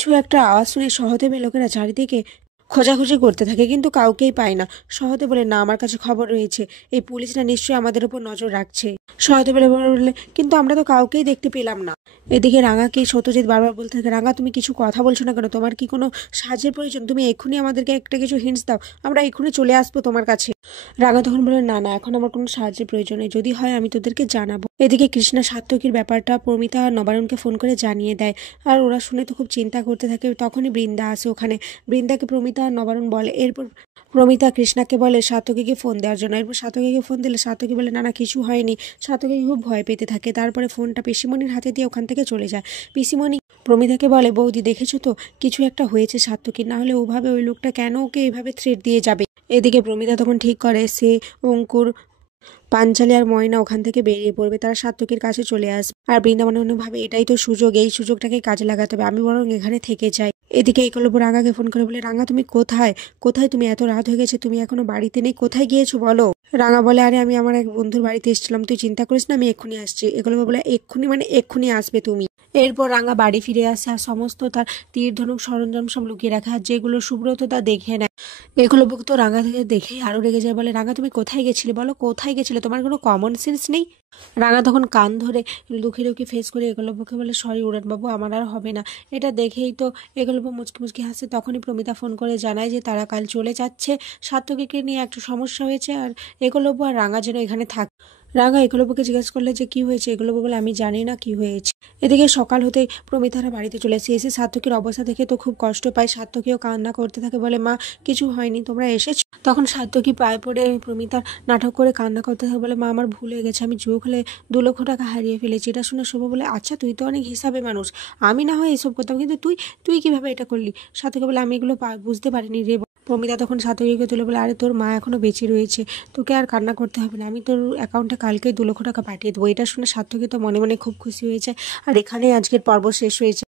কিছু একটা আওয়াজ শুনে সহদেবের লোকেরা চারিদিকে খোঁজাখুঁজি করতে থাকে, কিন্তু কাউকেই পায় না। সহদেব বলে, না, আমার কাছে খবর রয়েছে, এই পুলিশরা নিশ্চয়ই আমাদের উপর নজর রাখছে। সহদেব বলে, কিন্তু আমরা তো কাউকেই দেখতে পেলাম না। এদিকে রাঙাকে সত্যজিৎ বারবার বলতে থাকে, রাঙা, তুমি কিছু কথা বলছো না কেন? তোমার কি কোনো সাহায্যের প্রয়োজন? তুমি এক্ষুনি আমাদেরকে একটা কিছু হিন্টস দাও, আমরা এক্ষুনি চলে আসবো তোমার কাছে। রাঙা তখন বলে, না না, এখন আমার কোনো সাহায্যের প্রয়োজন নেই, যদি হয় আমি তোদেরকে জানাবো। এদিকে কৃষ্ণা সাত্তকীর ব্যাপারটা প্রমিতা আর নবারুণকে ফোন করে জানিয়ে দেয়, আর ওরা শুনে তো খুব চিন্তা করতে থাকে। তখনই বৃন্দা আসে ওখানে। বৃন্দাকে প্রমিতা আর নবারুণ বলে। এরপর প্রমিতা কৃষ্ণাকে বলে সাত্তকীকে ফোন দেওয়ার জন্য। এরপর সাত্তকীকে ফোন দিলে সাত্তকী বলে, না না, কিছু হয়নি। সাত্তকী খুব ভয় পেতে থাকে। তারপরে ফোনটা পিসিমণির হাতে দিয়ে ওখান থেকে চলে যায়। পিসিমণি প্রমিতাকে বলে, বৌদি দেখেছো তো, কিছু একটা হয়েছে সাত্তকীর, না হলে ওভাবে ওই লোকটা কেন ওকে এভাবে থ্রেট দিয়ে যাবে। এদিকে প্রমিতা তখন ঠিক করে সে, অঙ্কুর, পাঞ্চালি আর ময়না ওখান থেকে বেরিয়ে পড়বে, তারা সাত্তকীর কাছে চলে আসবে। আর বৃন্দাবন ভাবে, এটাই তো সুযোগ, এই সুযোগটাকে কাজে লাগাতে হবে, আমি বরং এখানে থেকে যাই। এদিকে একলব্য রাঙাকে ফোন করে বলে, রাঙা তুমি কোথায়? কোথায় তুমি? এত রাত হয়ে গেছে, তুমি এখনো বাড়িতে নেই, কোথায় গিয়েছো বলো। রাঙা বলে, আরে আমি আমার এক বন্ধুর বাড়িতে এসেছিলাম, তুই চিন্তা করিস না, আমি এক্ষুনি আসছি। একলব্য বলে, এক্ষুনি মানে এক্ষুনি আসবে তুমি? এরপর রাঙা বাড়ি ফিরে আসে আর সমস্ত তার তীর ধনুক সরঞ্জাম সব লুকিয়ে রাখে, আর যেগুলো সুব্রত তা দেখে নেয়। একলব্য তো রাঙা থেকে দেখেই আরো রেগে যায়, বলে, রাঙা তুমি কোথায় গেছিলে বলো, কোথায় গেছিলে? তোমার কোনো কমন সেন্স নেই? রাঙা তখন কান ধরে লুকিয়ে লুকিয়ে ফেস করে একলব্যকে বলে, সরি উড়ানবাবু, আমার আর হবে না। এটা দেখেই তো একলব্য মুচকি মুচকি হাসে। তখনই প্রমিতা ফোন করে জানায় যে তারা কাল চলে যাচ্ছে, সাত্তকীকে নিয়ে একটু সমস্যা হয়েছে, আর একলব্য আর রাঙা যেন এখানে থাক। রাঙা একলব্যকে জিজ্ঞেস করলে যে কি হয়েছে। একলব্য বলে, আমি জানি না কি হয়েছে। এদিকে সকাল হতেই প্রমিতারা বাড়িতে চলে এসে সাত্তকীর অবস্থা দেখে তো খুব কষ্ট পায়। সাত্তকীও কান্না করতে থাকে, বলে, মা কিছু হয়নি, তোমরা এসেছো। তখন সাত্তকী পায়ে পড়ে প্রমিতার নাটক করে কান্না করতে থাকে, বলে, মা আমার ভুল হয়ে গেছে, আমি জুয়ো খেলে 2 লক্ষ টাকা হারিয়ে ফেলেছি। এটা শুনে শুভ বলে, আচ্ছা তুই তো অনেক হিসাবে মানুষ, আমি না হয় এসব করতাম, কিন্তু তুই তুই কিভাবে এটা করলি? সাত্তকী বলে, আমি এগুলো বুঝতে পারিনি রে। প্রমিতা তখন সাত্তকীকে তুলে বলে, আরে তোর মা এখনো বেঁচে রয়েছে, তোকে আর কান্না করতে হবে না, আমি তোর অ্যাকাউন্টে কালকে 2 লক্ষ টাকা পাঠিয়ে দেবো। এটা শুনে সাত্তকী তো মনে মনে খুব খুশি হয়েছে। আর এখানেই আজকের পর্ব শেষ হয়েছে।